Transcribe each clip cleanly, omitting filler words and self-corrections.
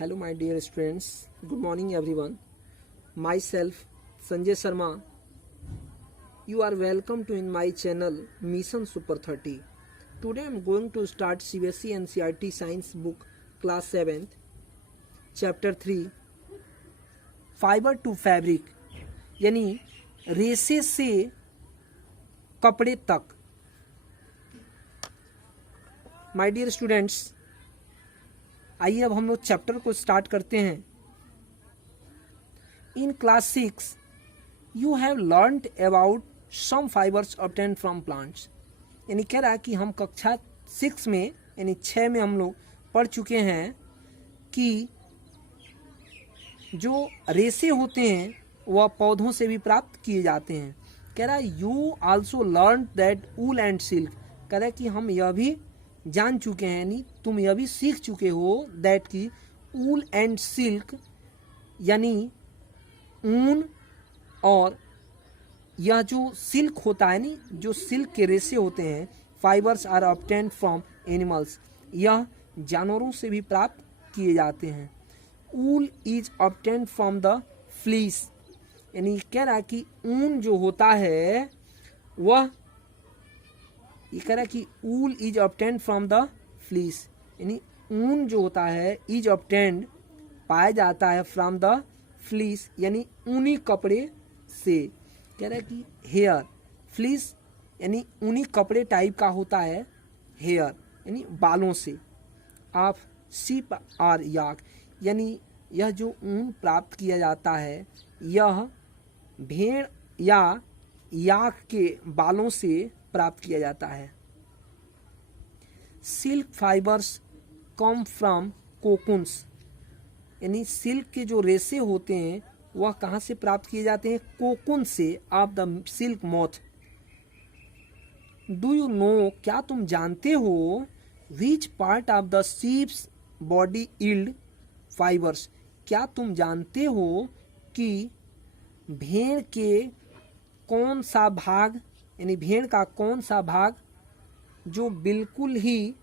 Hello my dear students, good morning everyone. Myself Sanjay Sharma. You are welcome to in my channel Mission Super 30. Today I am going to start CBSE NCERT Science book class 7th chapter 3 fibre to fabric यानी रेसे से कपड़े तक. My dear students, आइए अब हम लोग chapter को स्टार्ट करते हैं. In class 6 you have learned about some fibres obtained from plants. यानी कह रहा है कि हम कक्षा 6 में यानी 6 में हम लोग पढ़ चुके हैं कि जो रेसे होते हैं वह पौधों से भी प्राप्त किए जाते हैं. कह रहा है you also learn that wool and silk. कह रहा है कि हम यह भी जान चुके हैं यानी तुम यह भी सीख चुके हो दैट की वूल एंड सिल्क यानी ऊन और यह जो सिल्क होता है नी जो सिल्क के रेसे होते हैं fibres are obtained from animals. यह जानवरों से भी प्राप्त किए जाते हैं. Wool is obtained from the fleece. यानी कह रहा है कि ऊन जो होता है वह ये कह रहा है कि wool is obtained from the fleece. यानी ऊन जो होता है इज ऑब्टेन्ड पाया जाता है फ्रॉम द फ्लीस यानी ऊनी कपड़े से. कह रहा है कि हेयर फ्लीस यानी ऊनी कपड़े टाइप का होता है हेयर यानी बालों से. ऑफ शीप और याक यानी यह जो ऊन प्राप्त किया जाता है यह भेड़ या याक के बालों से प्राप्त किया जाता है. Silk fibres come from cocoons. यानी सिल्क के जो रेसे होते हैं वह कहाँ से प्राप्त किए जाते हैं? कोकुन से of the silk moth. Do you know क्या तुम जानते हो which part of the sheeps body yield fibres. क्या तुम जानते हो कि भेड़ के कौन सा भाग यानी भेड़ का कौन सा भाग जो बिल्कुल ही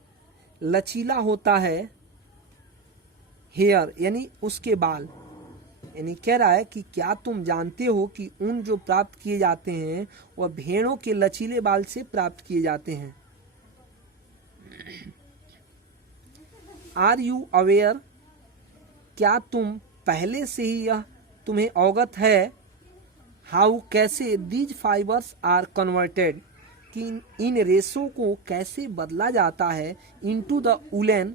लचीला होता है हेयर यानी उसके बाल. यानी कह रहा है कि क्या तुम जानते हो कि ऊन जो प्राप्त किए जाते हैं वह भेड़ों के लचीले बाल से प्राप्त किए जाते हैं. आर यू अवेयर क्या तुम पहले से ही यह तुम्हें अवगत है हाउ कैसे दीज फाइबर्स आर कन्वर्टेड कि इन रेसों को कैसे बदला जाता है इनटू द वूलन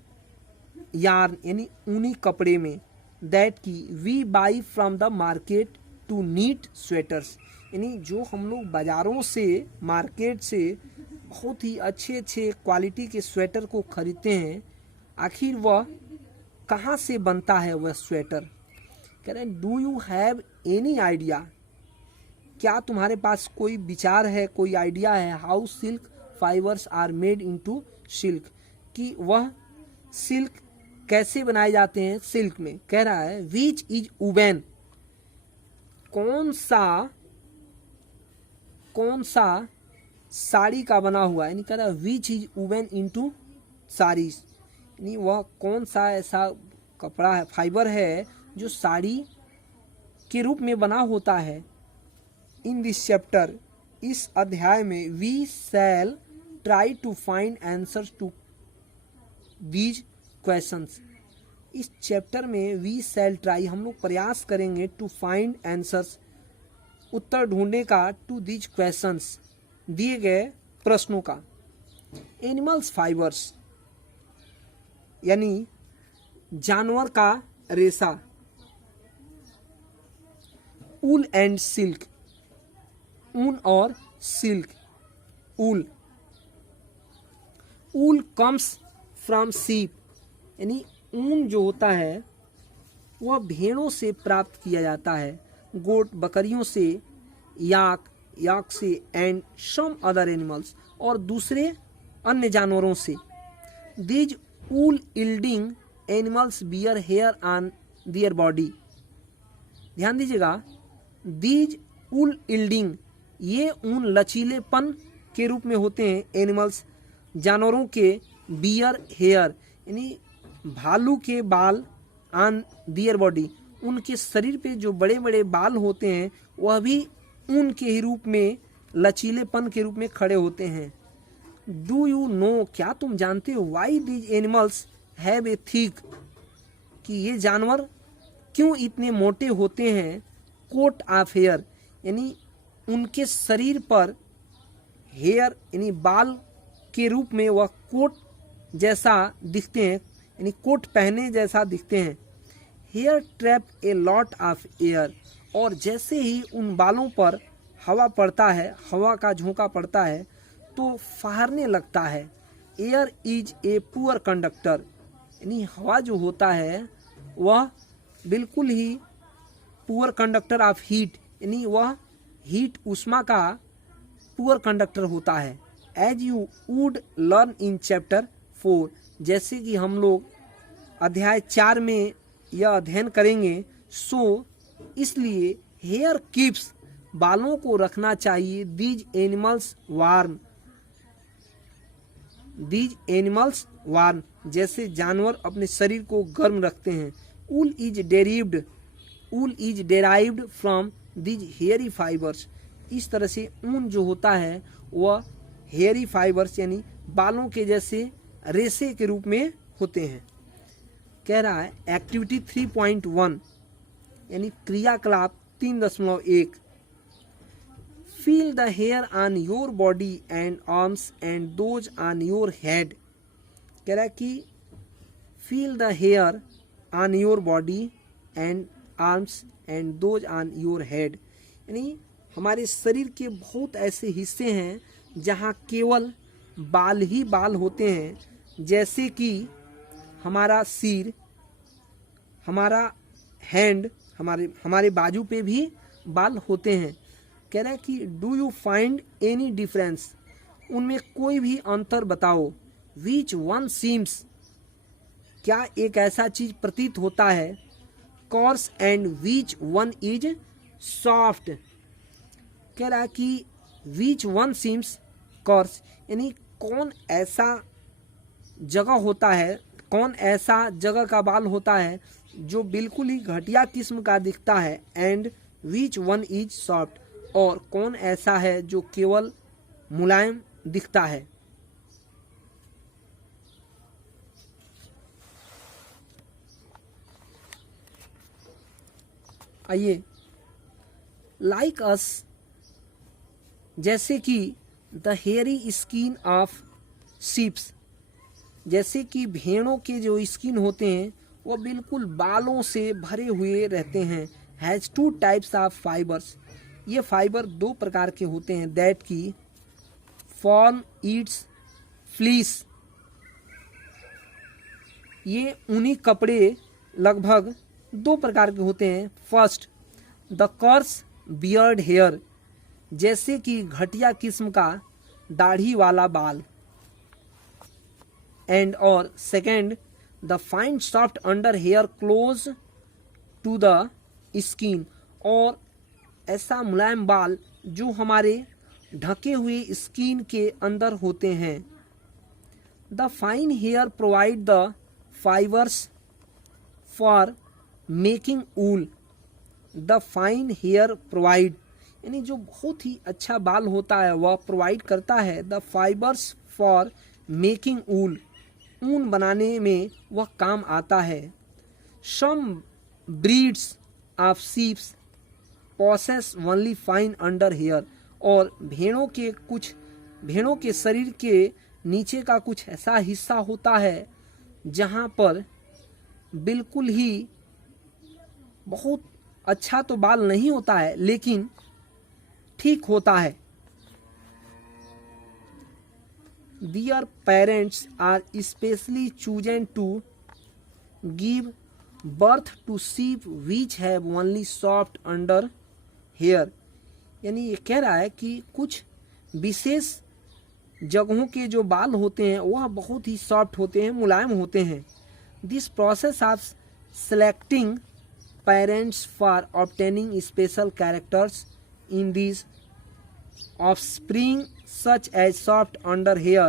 यार्न यानी ऊनी कपड़े में दैट की we buy from the market to knit sweaters. यानी जो हम लोग बाज़ारों से मार्केट से बहुत ही अच्छे अच्छे क्वालिटी के स्वेटर को खरीदते हैं आखिर वह कहाँ से बनता है वह स्वेटर. कह रहे हैं do you have any idea क्या तुम्हारे पास कोई विचार है कोई आइडिया है how silk fibres are made into silk कि वह सिल्क कैसे बनाए जाते हैं सिल्क में. कह रहा है विच इज वूवन कौन सा साड़ी का बना हुआ यानी कह रहा है which is woven into saris यानी वह कौन सा ऐसा कपड़ा है फाइबर है जो साड़ी के रूप में बना होता है. इन दिस चैप्टर इस अध्याय में we shall try to find answers to these questions. इस चैप्टर में वी शैल ट्राई हम लोग प्रयास करेंगे टू फाइंड आंसर्स उत्तर ढूंढने का टू दीज क्वेश्चंस दिए गए प्रश्नों का. एनिमल्स फाइबर्स यानी जानवर का रेसा. ऊल एंड सिल्क ऊन और silk. Wool comes from sheep यानी ऊन जो होता है वह भेड़ों से प्राप्त किया जाता है गोट बकरियों से याक से एंड सम अदर एनिमल्स और दूसरे अन्य जानवरों से. These wool yielding animals bear hair on their body. ध्यान दीजिएगा दीज ऊल यील्डिंग ये ऊन लचीलेपन के रूप में होते हैं एनिमल्स जानवरों के बियर हेयर यानी भालू के बाल ऑन दियर बॉडी, उनके शरीर पे जो बड़े बड़े बाल होते हैं वह भी ऊन के ही रूप में, लचीलेपन के रूप में खड़े होते हैं। डू यू नो, क्या तुम जानते हो, why these animals have a thick, कि ये जानवर क्यों इतने मोटे होते हैं, कोट ऑफ हेयर, यानी उनके शरीर पर हेयर यानी बाल के रूप में वह कोट जैसा दिखते हैं, यानी कोट पहने जैसा दिखते हैं। Hair trap a lot of air, और जैसे ही उन बालों पर हवा पड़ता है, हवा का झोंका पड़ता है तो फहरने लगता है। Air is a poor conductor, यानी हवा जो होता है वह बिल्कुल ही पुअर कंडक्टर ऑफ हीट, यानी वह हीट उष्मा का पुअर कंडक्टर होता है। As you would learn in chapter 4, जैसे कि हम लोग अध्याय 4 में यह अध्ययन करेंगे। सो इसलिए हेयर कीप्स, बालों को रखना चाहिए, these animals warm, these animals warm, जैसे जानवर अपने शरीर को गर्म रखते हैं। Wool is derived from these hairy fibres, इस तरह से ऊन जो होता है वह हेयरी फाइबर्स यानी बालों के जैसे रेशे के रूप में होते हैं। कह रहा है एक्टिविटी 3.1 यानी क्रियाकलाप 3.1, feel the hair on your body and arms and those on your head. कह रहा है कि feel the hair on your body and arms and those on your head, यानी हमारे शरीर के बहुत ऐसे हिस्से हैं जहाँ केवल बाल ही बाल होते हैं, जैसे कि हमारा सिर, हमारा हैंड, हमारे बाजू पे भी बाल होते हैं। कह रहा है कि do you find any difference, उनमें कोई भी अंतर बताओ। विच वन सीम्स, क्या एक ऐसा चीज प्रतीत होता है, coarse and which one is soft. कह रहा है कि विच वन सीम्स कॉर्स, यानी कौन ऐसा जगह होता है, कौन ऐसा जगह का बाल होता है जो बिल्कुल ही घटिया किस्म का दिखता है, and which one is soft, और कौन ऐसा है जो केवल मुलायम दिखता है। आइए, लाइक अस, जैसे कि the hairy skin of sheeps, जैसे कि भेड़ों के जो स्किन होते हैं वो बिल्कुल बालों से भरे हुए रहते हैं। हैज़ 2 टाइप्स ऑफ फाइबर्स, ये फाइबर 2 प्रकार के होते हैं। दैट की फॉर्म ईट्स फ्लीस, ये ऊनी कपड़े लगभग 2 प्रकार के होते हैं। First the coarse beard hair, जैसे कि घटिया किस्म का दाढ़ी वाला बाल, एंड और second the fine soft under hair close to the skin, और ऐसा मुलायम बाल जो हमारे ढके हुए स्किन के अंदर होते हैं। The fine hair provide the fibres for making wool, the fine hair provide, यानी जो बहुत ही अच्छा बाल होता है वह प्रोवाइड करता है the fibres for making wool, ऊन बनाने में वह काम आता है। Some breeds of sheeps possess only fine under hair, और भेड़ों के शरीर के नीचे का कुछ ऐसा हिस्सा होता है जहाँ पर बिल्कुल ही बहुत अच्छा तो बाल नहीं होता है लेकिन ठीक होता है। Their parents are especially chosen to give birth to sheep which have only soft under hair, यानी ये कह रहा है कि कुछ विशेष जगहों के जो बाल होते हैं वह बहुत ही सॉफ्ट होते हैं, मुलायम होते हैं। This process of selecting parents for obtaining special characters in this offspring such as soft under hair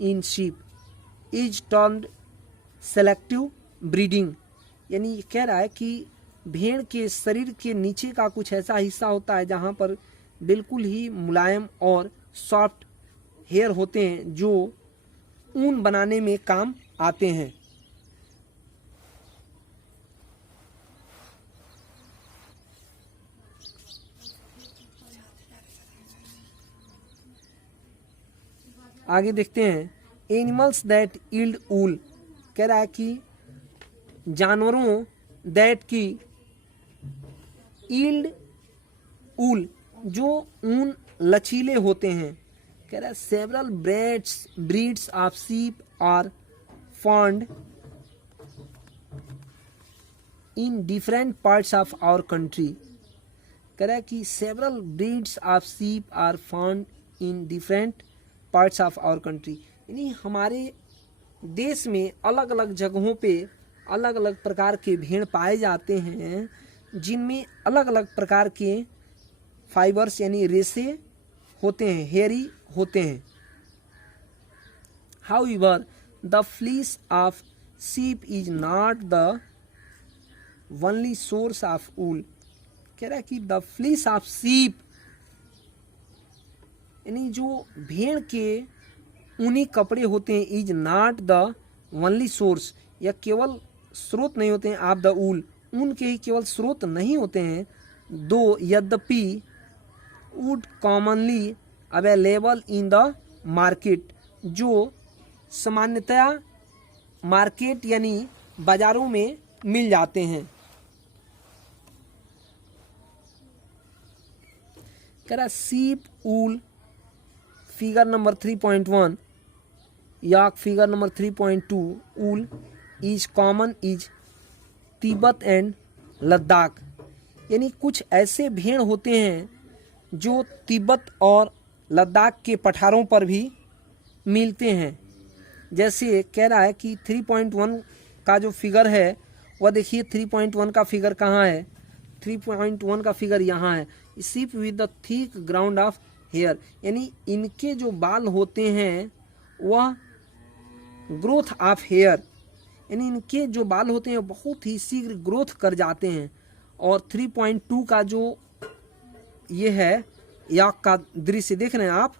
in sheep is termed selective breeding, यानी कह रहा है कि भेड़ के शरीर के नीचे का कुछ ऐसा हिस्सा होता है जहाँ पर बिल्कुल ही मुलायम और सॉफ्ट हेयर होते हैं जो ऊन बनाने में काम आते हैं। आगे देखते हैं एनिमल्स दैट यील्ड ऊल। कह रहा है कि जानवरों दैट की यील्ड ऊल जो ऊन लचीले होते हैं। कह रहा है several breeds of sheep are found in different parts of our country. कह रहा है कि several breeds of sheep are found in different parts of our country, यानी हमारे देश में अलग अलग जगहों पे अलग अलग प्रकार के भेड़ पाए जाते हैं जिनमें अलग अलग प्रकार के फाइबर्स यानी रेशे होते हैं, हेयरी होते हैं। However the fleece of sheep is not the only source of wool. कह रहा है कि द फ्लीस ऑफ शीप यानी जो भेड़ के ऊनी कपड़े होते हैं is not the only source, या केवल स्रोत नहीं होते हैं ऑफ द ऊल, ऊन के ही केवल स्रोत नहीं होते हैं। दो यद्यपि would commonly available in the market, जो सामान्यतया मार्केट यानी बाजारों में मिल जाते हैं। कह रहा शीप ऊल फिगर नंबर 3.1 या figure number 3.2 wool is common is Tibet and Ladakh, यानी कुछ ऐसे भेड़ होते हैं जो तिब्बत और लद्दाख के पठारों पर भी मिलते हैं। जैसे कह रहा है कि 3.1 का जो फिगर है वह देखिए 3.1 का फिगर कहाँ है, 3.1 का फिगर यहाँ है। Sheep with the thick ground of hair, यानी इनके जो बाल होते हैं वह ग्रोथ ऑफ हेयर, यानी इनके जो बाल होते हैं बहुत ही शीघ्र ग्रोथ कर जाते हैं। और 3.2 का जो ये है याक का दृश्य देख रहे हैं आप,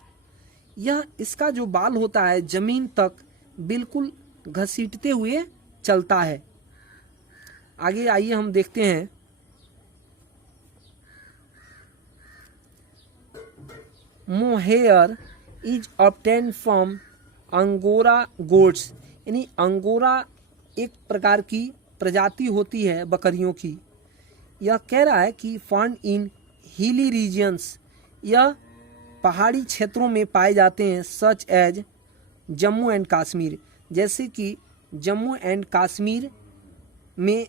यह इसका जो बाल होता है जमीन तक बिल्कुल घसीटते हुए चलता है। आगे आइए हम देखते हैं mohair is obtain from angora goats, यानी अंगोरा एक प्रकार की प्रजाति होती है बकरियों की। यह कह रहा है कि फाउंड इन हिली रीजन्स, यह पहाड़ी क्षेत्रों में पाए जाते हैं, such as Jammu and Kashmir, जैसे कि जम्मू एंड कश्मीर में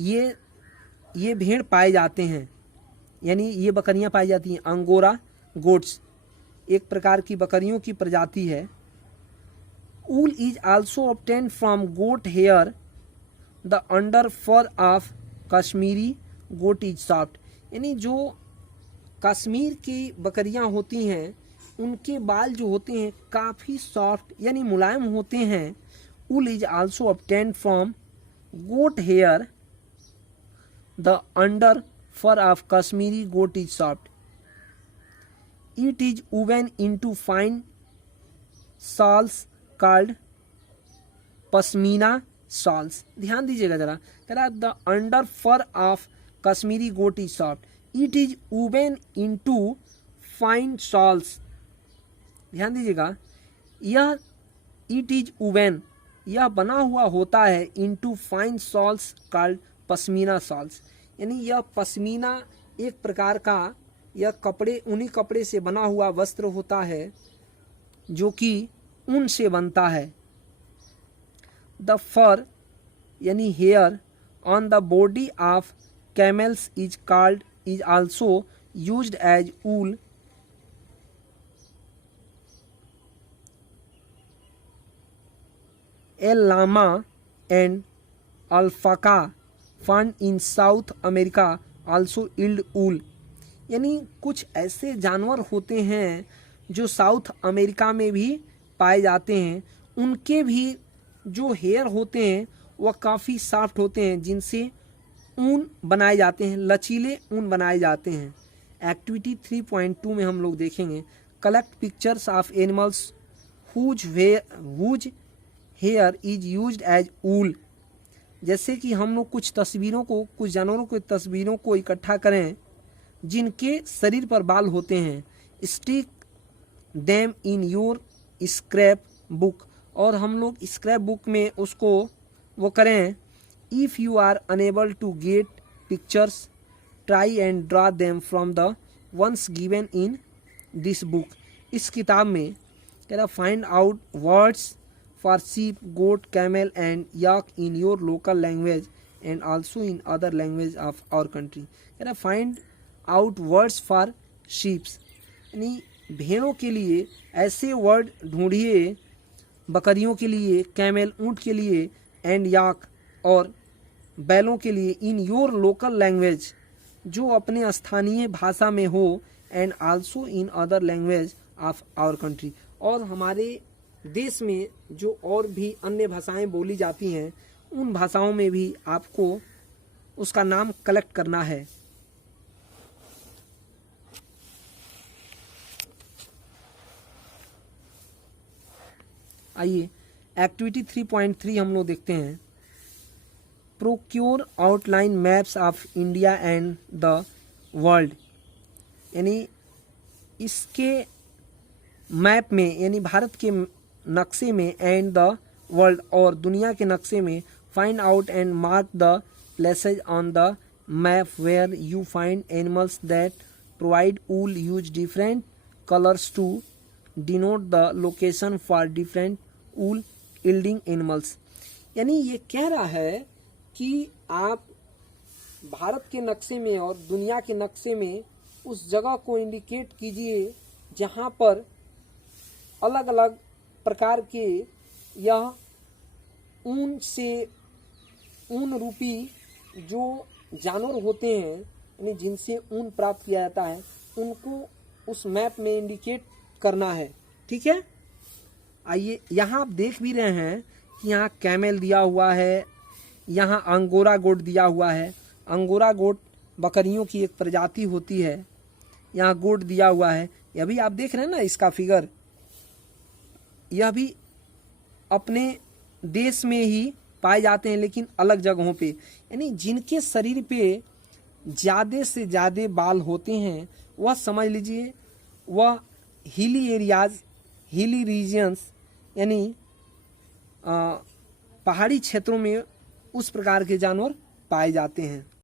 ये भेड़ पाए जाते हैं, यानी ये बकरियां पाई जाती हैं। अंगोरा गोट्स एक प्रकार की बकरियों की प्रजाति है। Wool is also obtain from goat hair, the under fur of Kashmiri goat is soft, यानी जो कश्मीर की बकरियां होती हैं उनके बाल जो होते हैं काफ़ी सॉफ्ट यानी मुलायम होते हैं। Wool is also obtain from goat hair, the under fur of Kashmiri goat is soft, it is woven into fine shawls called pashmina shawls. ध्यान दीजिएगा जरा, कह रहा the under fur of Kashmiri goat is soft, it is woven into fine shawls. ध्यान दीजिएगा, यह it is woven यह बना हुआ होता है into fine shawls called pashmina shawls, यानी यह पश्मीना एक प्रकार का यह कपड़े उन्हीं कपड़े से बना हुआ वस्त्र होता है जो कि ऊन से बनता है। द फर यानी hair on the body of camels is also used as wool, llama and alpaca found in South America also yield wool, यानी कुछ ऐसे जानवर होते हैं जो साउथ अमेरिका में भी पाए जाते हैं, उनके भी जो हेयर होते हैं वह काफ़ी सॉफ्ट होते हैं, जिनसे ऊन बनाए जाते हैं, लचीले ऊन बनाए जाते हैं। एक्टिविटी 3.2 में हम लोग देखेंगे collect pictures of animals whose hair is used as wool. जैसे कि हम लोग कुछ तस्वीरों को, कुछ जानवरों की तस्वीरों को इकट्ठा करें जिनके शरीर पर बाल होते हैं। Stick them in your scrap book, और हम लोग स्क्रैप बुक में उसको वो करें। If you are unable to get pictures try and draw them from the ones given in this book. इस किताब में कह रहा find out words for sheep, goat, camel and yak in your local language and also in other language of our country. कह रहा find out words for sheeps, यानी भेड़ों के लिए ऐसे वर्ड ढूंढिए, बकरियों के लिए, कैमल ऊँट के लिए, एंड याक और बैलों के लिए, इन योर लोकल लैंग्वेज जो अपने स्थानीय भाषा में हो, and also in other language of our country, और हमारे देश में जो और भी अन्य भाषाएं बोली जाती हैं उन भाषाओं में भी आपको उसका नाम कलेक्ट करना है। आइए एक्टिविटी 3.3 हम लोग देखते हैं procure outline maps of India and the world. यानी इसके मैप में, यानी भारत के नक्शे में, एंड द वर्ल्ड और दुनिया के नक्शे में, find out and mark the places on the map where you find animals that provide wool, use different colours to denote the location for different wool yielding animals. यानी ये कह रहा है कि आप भारत के नक्शे में और दुनिया के नक्शे में उस जगह को इंडिकेट कीजिए जहाँ पर अलग अलग प्रकार के यह ऊन रूपी जो जानवर होते हैं, यानी जिनसे ऊन प्राप्त किया जाता है, उनको उस मैप में इंडिकेट करना है। ठीक है, आइए यहाँ आप देख भी रहे हैं कि यहाँ कैमल दिया हुआ है, यहाँ अंगोरा गोट दिया हुआ है। अंगोरा गोट बकरियों की एक प्रजाति होती है, यहाँ गोट दिया हुआ है। यह भी आप देख रहे हैं ना इसका फिगर, यह भी अपने देश में ही पाए जाते हैं लेकिन अलग जगहों पे। यानी जिनके शरीर पे ज़्यादा से ज़्यादा बाल होते हैं वह समझ लीजिए वह हिली एरियाज, हिली रीजन्स, यानी पहाड़ी क्षेत्रों में उस प्रकार के जानवर पाए जाते हैं।